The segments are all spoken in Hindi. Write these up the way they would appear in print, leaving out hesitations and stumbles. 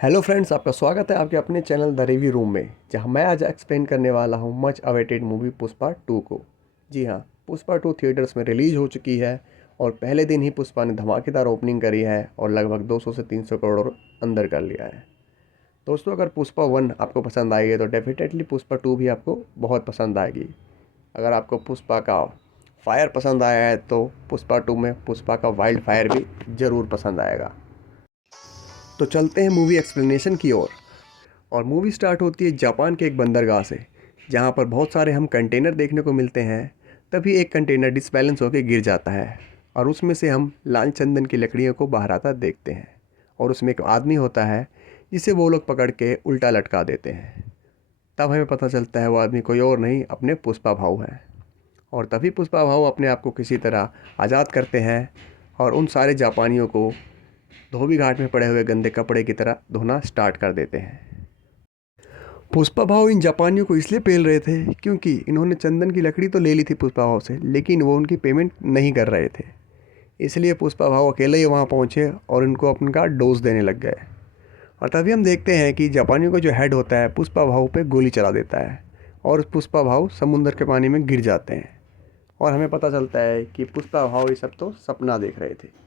हेलो फ्रेंड्स, आपका स्वागत है आपके अपने चैनल द रिव्यू रूम में, जहां मैं आज एक्सप्लेन करने वाला हूं मच अवेटेड मूवी पुष्पा 2 को। जी हां, पुष्पा 2 थिएटर्स में रिलीज हो चुकी है और पहले दिन ही पुष्पा ने धमाकेदार ओपनिंग करी है और लगभग 200 से 300 करोड़ अंदर कर लिया है। दोस्तों, अगर पुष्पा 1 आपको पसंद आई है तो डेफिनेटली पुष्पा 2 भी आपको बहुत पसंद आएगी। अगर आपको पुष्पा का फायर पसंद आया है तो पुष्पा 2 में पुष्पा का वाइल्ड फायर भी ज़रूर पसंद आएगा। तो चलते हैं मूवी एक्सप्लेनेशन की ओर। और मूवी स्टार्ट होती है जापान के एक बंदरगाह से, जहाँ पर बहुत सारे हम कंटेनर देखने को मिलते हैं। तभी एक कंटेनर डिसबैलेंस होकर गिर जाता है और उसमें से हम लाल चंदन की लकड़ियों को बाहर आता देखते हैं। और उसमें एक आदमी होता है जिसे वो लोग पकड़ के उल्टा लटका देते हैं। तब हमें पता चलता है वो आदमी कोई और नहीं, अपने पुष्पा भाऊ है। और तभी पुष्पा भाऊ अपने आप को किसी तरह आज़ाद करते हैं और उन सारे जापानियों को धोबी घाट में पड़े हुए गंदे कपड़े की तरह धोना स्टार्ट कर देते हैं। पुष्पा भाऊ इन जापानियों को इसलिए पेल रहे थे क्योंकि इन्होंने चंदन की लकड़ी तो ले ली थी पुष्पा भाऊ से, लेकिन वो उनकी पेमेंट नहीं कर रहे थे। इसलिए पुष्पा भाऊ अकेले ही वहाँ पहुँचे और उनको अपना डोज देने लग गए। और तभी हम देखते हैं कि जापानियों का जो हेड होता है पुष्पा भाऊ पे गोली चला देता है और पुष्पा भाऊ समुद्र के पानी में गिर जाते हैं। और हमें पता चलता है कि पुष्पा भाऊ ये सब तो सपना देख रहे थे।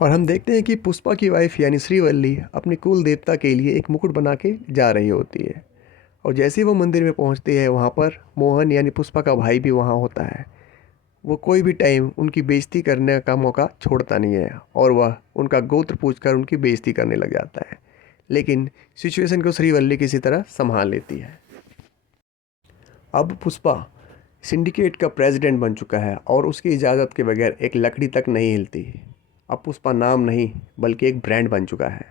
और हम देखते हैं कि पुष्पा की वाइफ यानी श्रीवल्ली अपने कुल देवता के लिए एक मुकुट बना के जा रही होती है। और जैसे ही वो मंदिर में पहुंचती है, वहाँ पर मोहन यानी पुष्पा का भाई भी वहाँ होता है। वो कोई भी टाइम उनकी बेइज्जती करने का मौका छोड़ता नहीं है और वह उनका गोत्र पूछकर उनकी बेइज्जती करने लग जाता है। लेकिन सिचुएशन को श्रीवल्ली किसी तरह संभाल लेती है। अब पुष्पा सिंडिकेट का प्रेसिडेंट बन चुका है और उसकी इजाज़त के बगैर एक लकड़ी तक नहीं हिलती। अब पुष्पा नाम नहीं बल्कि एक ब्रांड बन चुका है।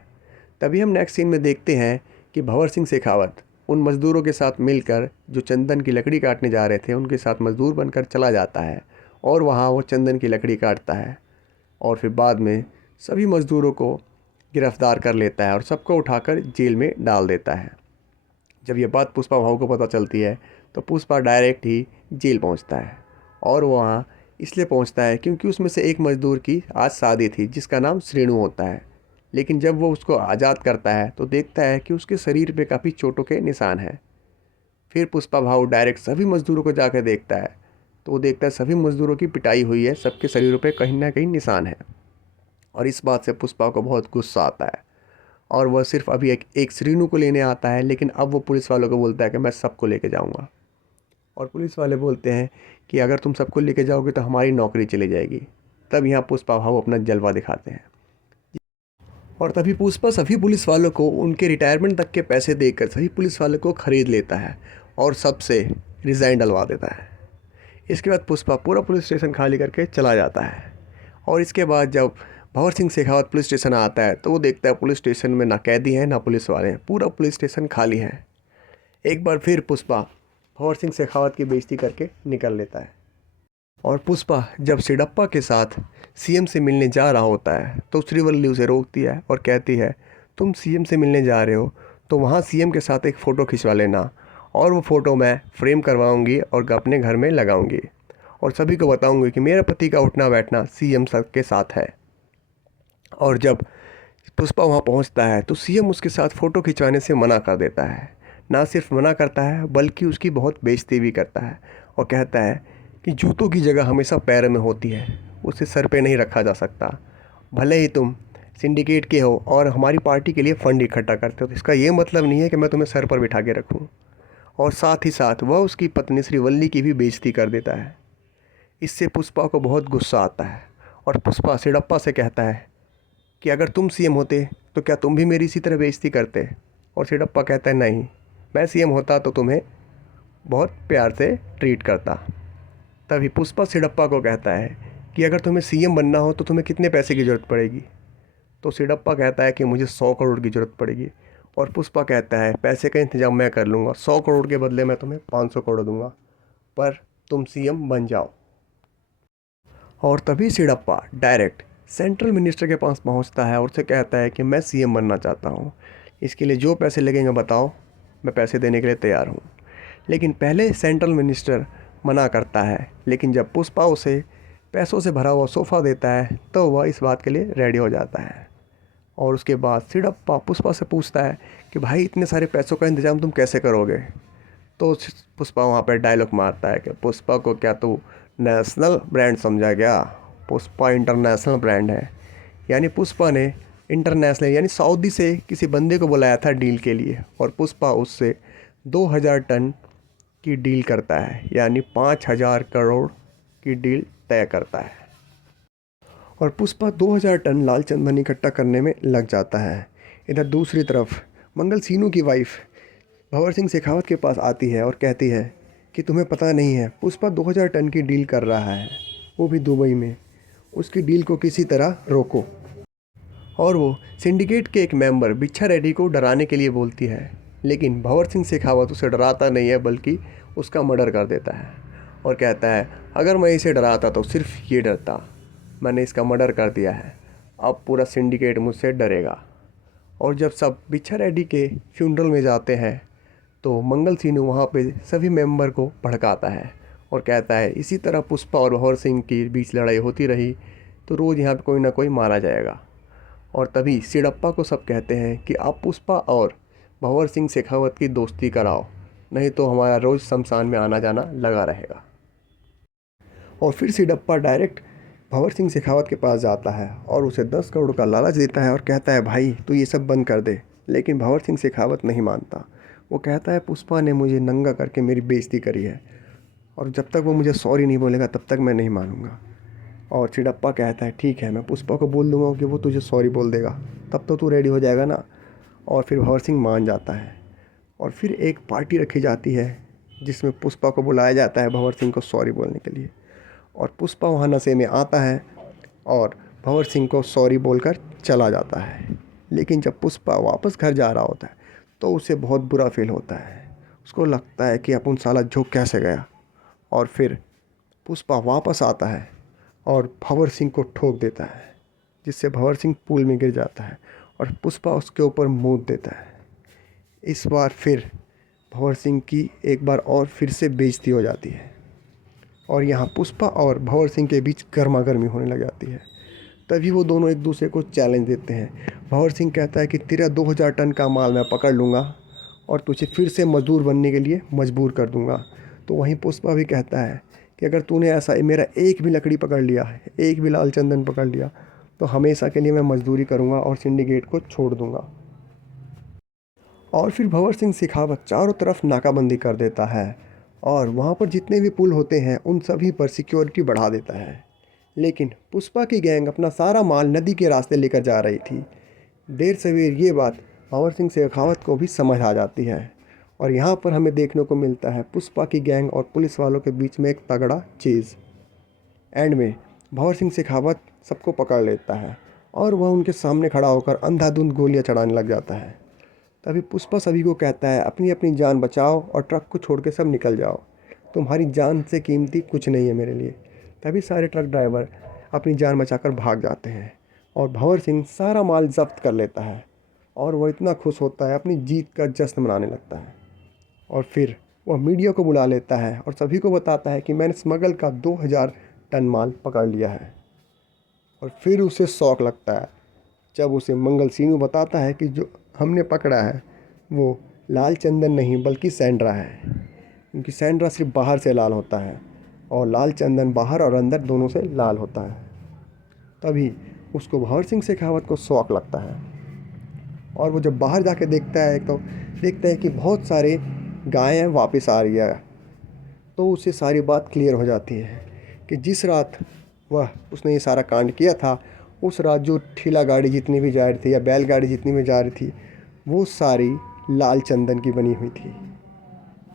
तभी हम नेक्स्ट सीन में देखते हैं कि भंवर सिंह शेखावत उन मज़दूरों के साथ मिलकर जो चंदन की लकड़ी काटने जा रहे थे उनके साथ मज़दूर बनकर चला जाता है और वहाँ वो चंदन की लकड़ी काटता है और फिर बाद में सभी मज़दूरों को गिरफ्तार कर लेता है और सबको उठाकर जेल में डाल देता है। जब ये बात पुष्पा भाऊ को पता चलती है तो पुष्पा डायरेक्ट ही जेल पहुंचता है। और वहाँ इसलिए पहुंचता है क्योंकि उसमें से एक मज़दूर की आज शादी थी जिसका नाम श्रेणु होता है। लेकिन जब वो उसको आज़ाद करता है तो देखता है कि उसके शरीर पे काफ़ी चोटों के निशान हैं। फिर पुष्पा भाऊ डायरेक्ट सभी मज़दूरों को जाकर देखता है तो वो देखता है सभी मज़दूरों की पिटाई हुई है, सबके शरीरों पे कहीं ना कहीं निशान है। और इस बात से पुष्पा को बहुत गुस्सा आता है और वह सिर्फ अभी एक श्रीनु को लेने आता है, लेकिन अब वो पुलिस वालों को बोलता है कि मैं सबको लेके जाऊंगा। और पुलिस वाले बोलते हैं कि अगर तुम सबको लेके जाओगे तो हमारी नौकरी चली जाएगी। तब यहाँ पुष्पा भाऊ अपना जलवा दिखाते हैं। और तभी पुष्पा सभी पुलिस वालों को उनके रिटायरमेंट तक के पैसे देकर सभी पुलिस वालों को ख़रीद लेता है और सबसे रिज़ाइन डलवा देता है। इसके बाद पुष्पा पूरा पुलिस स्टेशन खाली करके चला जाता है। और इसके बाद जब भंवर सिंह शेखावत पुलिस स्टेशन आता है तो वो देखता है पुलिस स्टेशन में ना कैदी हैं ना पुलिस वाले हैं, पूरा पुलिस स्टेशन खाली है। एक बार फिर पुष्पा भंवर सिंह शेखावत की बेइज्जती करके निकल लेता है। और पुष्पा जब सिडप्पा के साथ सीएम से मिलने जा रहा होता है तो श्रीवल्ली उसे रोकती है और कहती है, तुम सीएम से मिलने जा रहे हो तो वहाँ सीएम के साथ एक फ़ोटो खिंचवा लेना और वो फ़ोटो मैं फ्रेम करवाऊँगी और अपने घर में लगाऊँगी और सभी को बताऊँगी कि मेरे पति का उठना बैठना सीएम सर के साथ है। और जब पुष्पा वहाँ पहुँचता है तो सीएम उसके साथ फ़ोटो खिंचवाने से मना कर देता है। ना सिर्फ मना करता है बल्कि उसकी बहुत बेइज्जती भी करता है और कहता है कि जूतों की जगह हमेशा पैर में होती है, उसे सर पे नहीं रखा जा सकता। भले ही तुम सिंडिकेट के हो और हमारी पार्टी के लिए फ़ंड इकट्ठा करते हो तो इसका ये मतलब नहीं है कि मैं तुम्हें सर पर बिठा के रखूँ। और साथ ही साथ वह उसकी पत्नी श्रीवल्ली की भी बेइज्जती कर देता है। इससे पुष्पा को बहुत गुस्सा आता है और पुष्पा सिडप्पा से कहता है कि अगर तुम सीएम होते तो क्या तुम भी मेरी इसी तरह बेइज्जती करते। और सिडप्पा कहता है, नहीं, मैं सीएम होता तो तुम्हें बहुत प्यार से ट्रीट करता। तभी पुष्पा सिडप्पा को कहता है कि अगर तुम्हें सीएम बनना हो तो तुम्हें कितने पैसे की ज़रूरत पड़ेगी। तो सिडप्पा कहता है कि मुझे 100 करोड़ की ज़रूरत पड़ेगी। और पुष्पा कहता है, पैसे का इंतजाम मैं कर लूँगा, 100 करोड़ के बदले मैं तुम्हें 500 करोड़ दूंगा, पर तुम सीएम बन जाओ। और तभी सिडप्पा डायरेक्ट सेंट्रल मिनिस्टर के पास पहुंचता है और उससे कहता है कि मैं सीएम बनना चाहता हूं, इसके लिए जो पैसे लगेंगे बताओ, मैं पैसे देने के लिए तैयार हूं। लेकिन पहले सेंट्रल मिनिस्टर मना करता है, लेकिन जब पुष्पा उसे पैसों से भरा हुआ सोफ़ा देता है तो वह इस बात के लिए रेडी हो जाता है। और उसके बाद सिडप्पा पुष्पा से पूछता है कि भाई इतने सारे पैसों का इंतज़ाम तुम कैसे करोगे। तो पुष्पा वहाँ पर डायलॉग मारता है कि पुष्पा को क्या तू नेशनल ब्रांड समझा गया, पुष्पा इंटरनेशनल ब्रांड है। यानी पुष्पा ने इंटरनेशनल यानी सऊदी से किसी बंदे को बुलाया था डील के लिए, और पुष्पा उससे 2000 टन की डील करता है, यानी 5000 करोड़ की डील तय करता है। और पुष्पा 2000 टन लाल चंदन इकट्ठा करने में लग जाता है। इधर दूसरी तरफ मंगल सीनू की वाइफ भंवर सिंह शेखावत के पास आती है और कहती है कि तुम्हें पता नहीं है, पुष्पा 2000 टन की डील कर रहा है, वो भी दुबई में। उसकी डील को किसी तरह रोको। और वो सिंडिकेट के एक मेंबर बिच्छा रेड्डी को डराने के लिए बोलती है, लेकिन भंवर सिंह शेखावत उसे डराता नहीं है बल्कि उसका मर्डर कर देता है और कहता है अगर मैं इसे डराता तो सिर्फ ये डरता, मैंने इसका मर्डर कर दिया है, अब पूरा सिंडिकेट मुझसे डरेगा। और जब सब बिच्छा रेड्डी के फ्यूनरल में जाते हैं तो मंगल सीनू वहाँ पे सभी मेंबर को भड़काता है और कहता है इसी तरह पुष्पा और भंवर सिंह के बीच लड़ाई होती रही तो रोज़ यहाँ पे कोई ना कोई मारा जाएगा। और तभी सिडप्पा को सब कहते हैं कि आप पुष्पा और भंवर सिंह शेखावत की दोस्ती कराओ, नहीं तो हमारा रोज़ शमशान में आना जाना लगा रहेगा। और फिर सिडप्पा डायरेक्ट भंवर सिंह शेखावत के पास जाता है और उसे 10 करोड़ का लालच देता है और कहता है भाई तू ये सब बंद कर दे। लेकिन भंवर सिंह शेखावत नहीं मानता। वो कहता है पुष्पा ने मुझे नंगा करके मेरी बेइज्जती करी है और जब तक वो मुझे सॉरी नहीं बोलेगा तब तक मैं नहीं मानूंगा। और सिडप्पा कहता है ठीक है, मैं पुष्पा को बोल दूंगा कि वो तुझे सॉरी बोल देगा, तब तो तू रेडी हो जाएगा ना। और फिर भंवर सिंह मान जाता है और फिर एक पार्टी रखी जाती है जिसमें पुष्पा को बुलाया जाता है भंवर सिंह को सॉरी बोलने के लिए। और पुष्पा वहाँ नशे में आता है और भंवर सिंह को सॉरी बोलकर चला जाता है। लेकिन जब पुष्पा वापस घर जा रहा होता है तो उसे बहुत बुरा फील होता है। उसको लगता है कि अपन साला झुक कैसे गया। और फिर पुष्पा वापस आता है और भंवर सिंह को ठोक देता है, जिससे भंवर सिंह पूल में गिर जाता है और पुष्पा उसके ऊपर मूत देता है। इस बार फिर भंवर सिंह की एक बार और फिर से बेइज्जती हो जाती है और यहाँ पुष्पा और भंवर सिंह के बीच गर्मा गर्मी होने लग जाती है। तभी वो दोनों एक दूसरे को चैलेंज देते हैं। भंवर सिंह कहता है कि तेरा 2000 टन का माल मैं पकड़ लूँगा और तुझे फिर से मजदूर बनने के लिए मजबूर कर दूँगा। तो वहीं पुष्पा भी कहता है कि अगर तूने ऐसा मेरा एक भी लकड़ी पकड़ लिया, एक भी लाल चंदन पकड़ लिया, तो हमेशा के लिए मैं मजदूरी करूँगा और सिंडिकेट को छोड़ दूँगा। और फिर भंवर सिंह शेखावत चारों तरफ नाकाबंदी कर देता है और वहाँ पर जितने भी पुल होते हैं उन सभी पर सिक्योरिटी बढ़ा देता है। लेकिन पुष्पा की गैंग अपना सारा माल नदी के रास्ते लेकर जा रही थी। देर सवेर ये बात भंवर सिंह शेखावत को भी समझ आ जाती है और यहाँ पर हमें देखने को मिलता है पुष्पा की गैंग और पुलिस वालों के बीच में एक तगड़ा चीज़। एंड में भंवर सिंह शेखावत सबको पकड़ लेता है और वह उनके सामने खड़ा होकर अंधाधुंध गोलियां चढ़ाने लग जाता है। तभी पुष्पा सभी को कहता है अपनी अपनी जान बचाओ और ट्रक को छोड़ के सब निकल जाओ, तुम्हारी जान से कीमती कुछ नहीं है मेरे लिए। तभी सारे ट्रक ड्राइवर अपनी जान बचाकर भाग जाते हैं और भंवर सिंह सारा माल जब्त कर लेता है और वह इतना खुश होता है, अपनी जीत का जश्न मनाने लगता है। और फिर वह मीडिया को बुला लेता है और सभी को बताता है कि मैंने स्मगल का 2000 टन माल पकड़ लिया है। और फिर उसे शौक लगता है जब उसे मंगल सीनू बताता है कि जो हमने पकड़ा है वो लाल चंदन नहीं बल्कि सैंड्रा है, क्योंकि सैंड्रा सिर्फ बाहर से लाल होता है और लाल चंदन बाहर और अंदर दोनों से लाल होता है। तभी उसको भंवर सिंह शेखावत को शौक लगता है और वो जब बाहर जाके देखता है तो देखता है कि बहुत सारे गायें वापस आ रही है। तो उसे सारी बात क्लियर हो जाती है कि जिस रात उसने ये सारा कांड किया था, उस रात जो ठेला गाड़ी जितनी भी जा रही थी या बैलगाड़ी जितनी भी जा रही थी वो सारी लाल चंदन की बनी हुई थी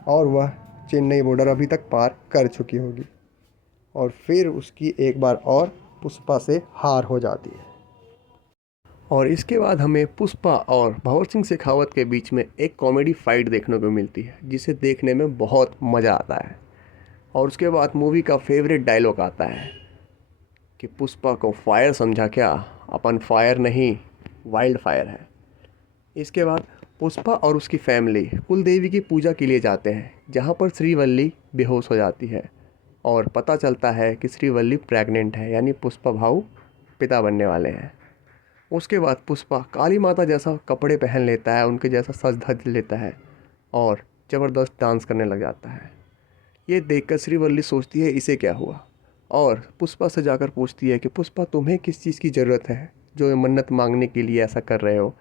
और वह चेन्नई बॉर्डर अभी तक पार कर चुकी होगी। और फिर उसकी एक बार और पुष्पा से हार हो जाती है। और इसके बाद हमें पुष्पा और भंवर सिंह शेखावत के बीच में एक कॉमेडी फाइट देखने को मिलती है जिसे देखने में बहुत मज़ा आता है। और उसके बाद मूवी का फेवरेट डायलॉग आता है कि पुष्पा को फायर समझा क्या, अपन फायर नहीं वाइल्ड फायर है। इसके बाद पुष्पा और उसकी फैमिली कुलदेवी की पूजा के लिए जाते हैं, जहाँ पर श्रीवल्ली बेहोश हो जाती है और पता चलता है कि श्रीवल्ली प्रेग्नेंट है, यानी पुष्पा भाऊ पिता बनने वाले हैं। उसके बाद पुष्पा काली माता जैसा कपड़े पहन लेता है, उनके जैसा सज धज लेता है और ज़बरदस्त डांस करने लग जाता है। ये देखकर श्रीवल्ली सोचती है इसे क्या हुआ, और पुष्पा से जाकर पूछती है कि पुष्पा तुम्हें किस चीज़ की ज़रूरत है जो ये मन्नत मांगने के लिए ऐसा कर रहे हो।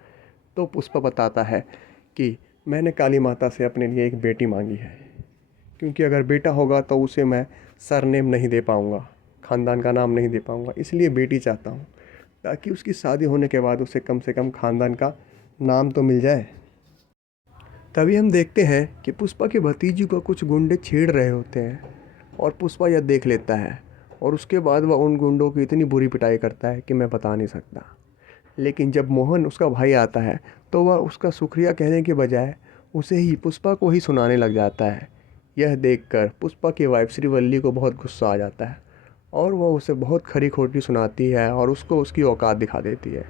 तो पुष्पा बताता है कि मैंने काली माता से अपने लिए एक बेटी मांगी है, क्योंकि अगर बेटा होगा तो उसे मैं सरनेम नहीं दे पाऊँगा, ख़ानदान का नाम नहीं दे पाऊँगा, इसलिए बेटी चाहता हूँ ताकि उसकी शादी होने के बाद उसे कम से कम ख़ानदान का नाम तो मिल जाए। तभी हम देखते हैं कि पुष्पा के भतीजी को कुछ गुंडे छेड़ रहे होते हैं और पुष्पा यह देख लेता है, और उसके बाद वह उन गुंडों की इतनी बुरी पिटाई करता है कि मैं बता नहीं सकता। लेकिन जब मोहन उसका भाई आता है तो वह उसका शुक्रिया कहने के बजाय उसे ही पुष्पा को ही सुनाने लग जाता है। यह देखकर पुष्पा की वाइफ श्रीवल्ली को बहुत गुस्सा आ जाता है और वह उसे बहुत खरी खोटी सुनाती है और उसको उसकी औकात दिखा देती है।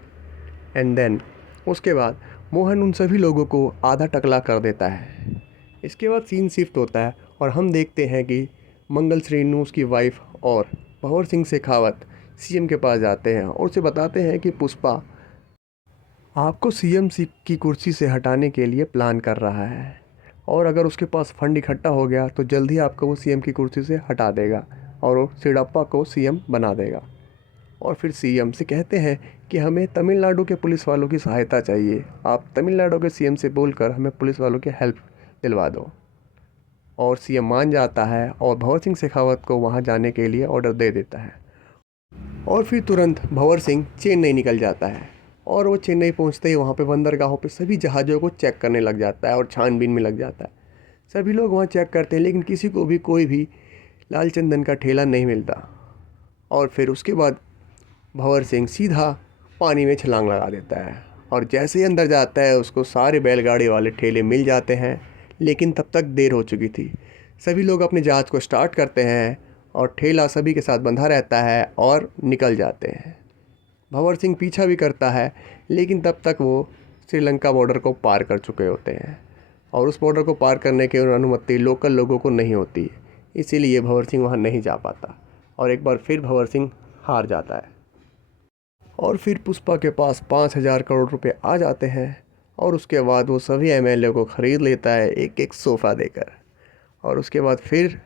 एंड देन उसके बाद मोहन उन सभी लोगों को आधा टकला कर देता है। इसके बाद सीन शिफ्ट होता है और हम देखते हैं कि मंगल श्रीनु, उसकी वाइफ और भंवर सिंह शेखावत सीएम के पास जाते हैं और उसे बताते हैं कि पुष्पा आपको सीएम की कुर्सी से हटाने के लिए प्लान कर रहा है, और अगर उसके पास फंड इकट्ठा हो गया तो जल्द ही आपको वो सीएम की कुर्सी से हटा देगा और वो सिडप्पा को सीएम बना देगा। और फिर सीएम से कहते हैं कि हमें तमिलनाडु के पुलिस वालों की सहायता चाहिए, आप तमिलनाडु के सीएम से बोलकर हमें पुलिस वालों की हेल्प दिलवा दो। और सीएम मान जाता है और भंवर सिंह शेखावत को वहाँ जाने के लिए ऑर्डर दे देता है। और फिर तुरंत भंवर सिंह चेन्नई निकल जाता है और वो चेन्नई पहुंचते ही वहाँ पे बंदरगाहों पे सभी जहाज़ों को चेक करने लग जाता है और छानबीन में लग जाता है। सभी लोग वहाँ चेक करते हैं लेकिन किसी को भी कोई भी लाल चंदन का ठेला नहीं मिलता। और फिर उसके बाद भंवर सिंह सीधा पानी में छलांग लगा देता है और जैसे ही अंदर जाता है उसको सारे बैलगाड़ी वाले ठेले मिल जाते हैं, लेकिन तब तक देर हो चुकी थी। सभी लोग अपने जहाज़ को स्टार्ट करते हैं और ठेला सभी के साथ बंधा रहता है और निकल जाते हैं। भंवर सिंह पीछा भी करता है लेकिन तब तक वो श्रीलंका बॉर्डर को पार कर चुके होते हैं और उस बॉर्डर को पार करने की अनुमति लोकल लोगों को नहीं होती, इसीलिए भंवर सिंह वहाँ नहीं जा पाता और एक बार फिर भंवर सिंह हार जाता है। और फिर पुष्पा के पास 5,000 करोड़ रुपए आ जाते हैं और उसके बाद वो सभी एमएलए को ख़रीद लेता है एक एक सोफ़ा देकर, और उसके बाद फिर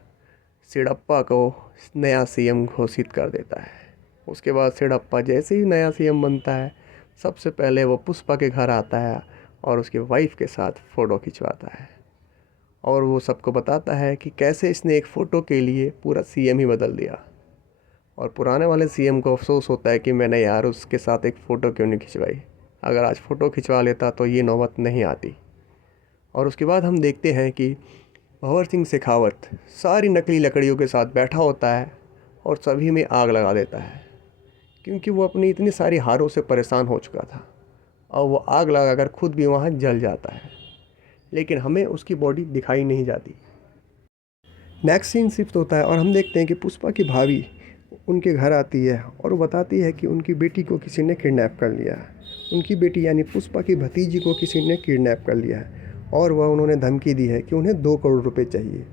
सिडप्पा को नया सीएम घोषित कर देता है। उसके बाद सिडप्पा जैसे ही नया सीएम बनता है सबसे पहले वो पुष्पा के घर आता है और उसके वाइफ के साथ फ़ोटो खिंचवाता है और वो सबको बताता है कि कैसे इसने एक फ़ोटो के लिए पूरा सीएम ही बदल दिया। और पुराने वाले सीएम को अफसोस होता है कि मैंने यार उसके साथ एक फ़ोटो क्यों नहीं खिंचवाई, अगर आज फ़ोटो खिंचवा लेता तो ये नौबत नहीं आती। और उसके बाद हम देखते हैं कि भंवर सिंह शेखावत सारी नकली लकड़ियों के साथ बैठा होता है और सभी में आग लगा देता है, क्योंकि वो अपनी इतनी सारी हारों से परेशान हो चुका था और वो आग लगाकर खुद भी वहाँ जल जाता है, लेकिन हमें उसकी बॉडी दिखाई नहीं जाती। नेक्स्ट सीन शिफ्ट होता है और हम देखते हैं कि पुष्पा की भाभी उनके घर आती है और वो बताती है कि उनकी बेटी को किसी ने किडनैप कर लिया है। उनकी बेटी यानी पुष्पा की भतीजी को किसी ने किडनैप कर लिया है और वह उन्होंने धमकी दी है कि उन्हें 2 करोड़ रुपए चाहिए,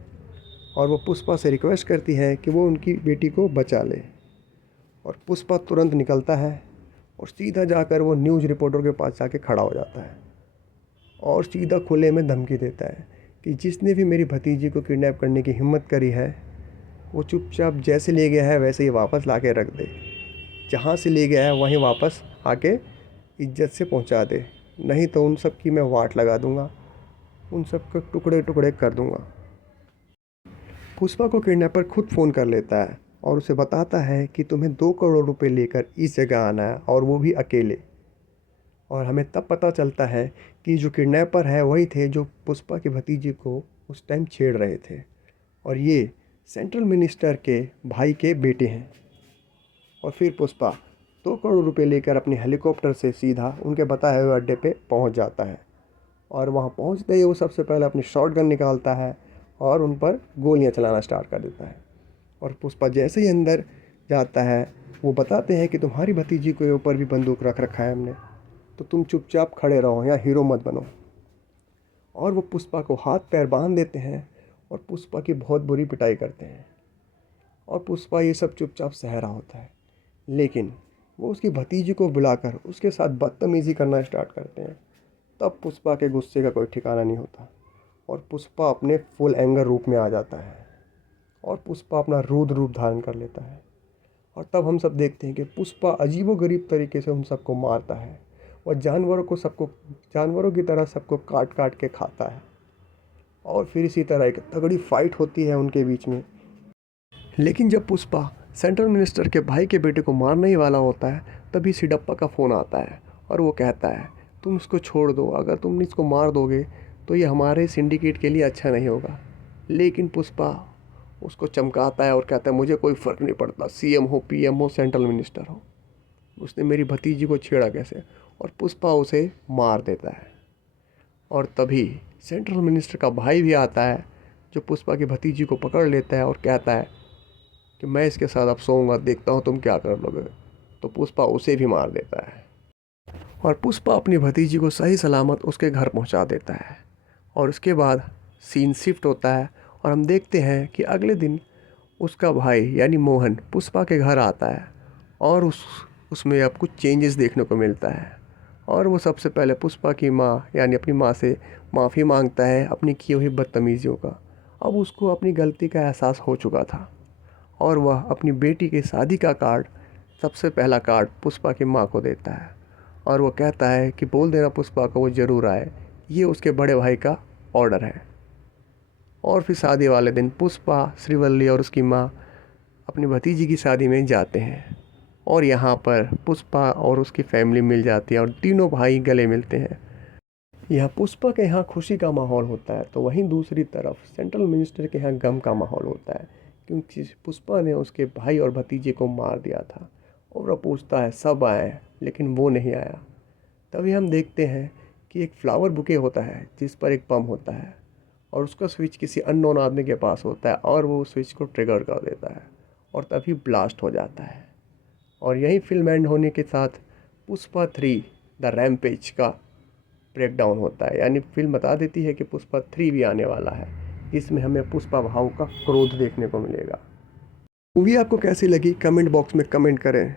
और वो पुष्पा से रिक्वेस्ट करती है कि वो उनकी बेटी को बचा ले। और पुष्पा तुरंत निकलता है और सीधा जाकर वो न्यूज़ रिपोर्टर के पास जाके खड़ा हो जाता है और सीधा खुले में धमकी देता है कि जिसने भी मेरी भतीजी को किडनैप करने की हिम्मत करी है वो चुपचाप जैसे ले गया है वैसे ही वापस ला के रख दे, जहाँ से ले गया है वहीं वापस आके इज्जत से पहुँचा दे, नहीं तो उन सब की मैं वाट लगा दूँगा, उन सब को टुकड़े टुकड़े कर दूँगा। पुष्पा को किडनैपर खुद फ़ोन कर लेता है और उसे बताता है कि तुम्हें 2 करोड़ रुपए लेकर इस जगह आना है और वो भी अकेले। और हमें तब पता चलता है कि जो किडनैपर है वही थे जो पुष्पा के भतीजे को उस टाइम छेड़ रहे थे, और ये सेंट्रल मिनिस्टर के भाई के बेटे हैं। और फिर पुष्पा 2 करोड़ रुपए लेकर अपने हेलीकॉप्टर से सीधा उनके बताए हुए अड्डे पे पहुंच जाता है, और वहां पहुंचते ही वो सबसे पहले अपनी शॉटगन निकालता है और उन पर गोलियां चलाना स्टार्ट कर देता है। और पुष्पा जैसे ही अंदर जाता है वो बताते हैं कि तुम्हारी भतीजी के ऊपर भी बंदूक रख रखा है हमने, तो तुम चुपचाप खड़े रहो या हीरो मत बनो। और वो पुष्पा को हाथ पैर बांध देते हैं और पुष्पा की बहुत बुरी पिटाई करते हैं और पुष्पा ये सब चुपचाप सह रहा होता है। लेकिन वो उसकी भतीजी को बुलाकर उसके साथ बदतमीज़ी करना स्टार्ट करते हैं। तब पुष्पा के गुस्से का कोई ठिकाना नहीं होता और पुष्पा अपने फुल एंगर रूप में आ जाता है और पुष्पा अपना रुद्र रूप धारण कर लेता है। और तब हम सब देखते हैं कि पुष्पा अजीबोगरीब तरीके से उन सबको मारता है और जानवरों की तरह सबको काट काट के खाता है। और फिर इसी तरह एक तगड़ी फाइट होती है उनके बीच में। लेकिन जब पुष्पा सेंट्रल मिनिस्टर के भाई के बेटे को मारने ही वाला होता है, तभी सिडप्पा का फ़ोन आता है और वो कहता है तुम इसको छोड़ दो, अगर तुम इसको मार दोगे तो ये हमारे सिंडिकेट के लिए अच्छा नहीं होगा। लेकिन पुष्पा उसको चमकाता है और कहता है मुझे कोई फ़र्क नहीं पड़ता, सीएम हो, पीएम हो, सेंट्रल मिनिस्टर हो, उसने मेरी भतीजी को छेड़ा कैसे। और पुष्पा उसे मार देता है। और तभी सेंट्रल मिनिस्टर का भाई भी आता है जो पुष्पा की भतीजी को पकड़ लेता है और कहता है कि मैं इसके साथ अब सोऊंगा, देखता हूँ तुम क्या कर लोगे। तो पुष्पा उसे भी मार देता है और पुष्पा अपनी भतीजी को सही सलामत उसके घर पहुँचा देता है। और उसके बाद सीन शिफ्ट होता है और हम देखते हैं कि अगले दिन उसका भाई यानी मोहन पुष्पा के घर आता है और उसमें अब कुछ चेंजेस देखने को मिलता है। और वो सबसे पहले पुष्पा की माँ यानी अपनी माँ से माफ़ी मांगता है अपनी की हुई बदतमीज़ियों का। अब उसको अपनी गलती का एहसास हो चुका था और वह अपनी बेटी की शादी का कार्ड, सबसे पहला कार्ड पुष्पा की माँ को देता है और वो कहता है कि बोल देना पुष्पा को वो ज़रूर आए, ये उसके बड़े भाई का ऑर्डर है। और फिर शादी वाले दिन पुष्पा, श्रीवल्ली और उसकी माँ अपनी भतीजी की शादी में जाते हैं और यहाँ पर पुष्पा और उसकी फैमिली मिल जाती है और तीनों भाई गले मिलते हैं। यहाँ पुष्पा के यहाँ खुशी का माहौल होता है तो वहीं दूसरी तरफ सेंट्रल मिनिस्टर के यहाँ गम का माहौल होता है, क्योंकि पुष्पा ने उसके भाई और भतीजे को मार दिया था। और वो पूछता है सब आए, लेकिन वो नहीं आया। तभी हम देखते हैं कि एक फ्लावर बुके होता है जिस पर एक बम होता है और उसका स्विच किसी अननोन आदमी के पास होता है और वो उस स्विच को ट्रिगर कर देता है और तभी ब्लास्ट हो जाता है। और यही फिल्म एंड होने के साथ पुष्पा 3 द रैम्पेज का ब्रेकडाउन होता है, यानी फिल्म बता देती है कि पुष्पा 3 भी आने वाला है जिसमें हमें पुष्पा भाव का क्रोध देखने को मिलेगा। मूवी आपको कैसी लगी कमेंट बॉक्स में कमेंट करें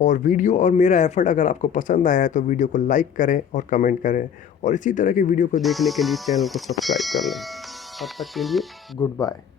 और वीडियो और मेरा एफर्ट अगर आपको पसंद आया है तो वीडियो को लाइक करें और कमेंट करें और इसी तरह की वीडियो को देखने के लिए चैनल को सब्सक्राइब कर लें। तब तक के लिए गुड बाय।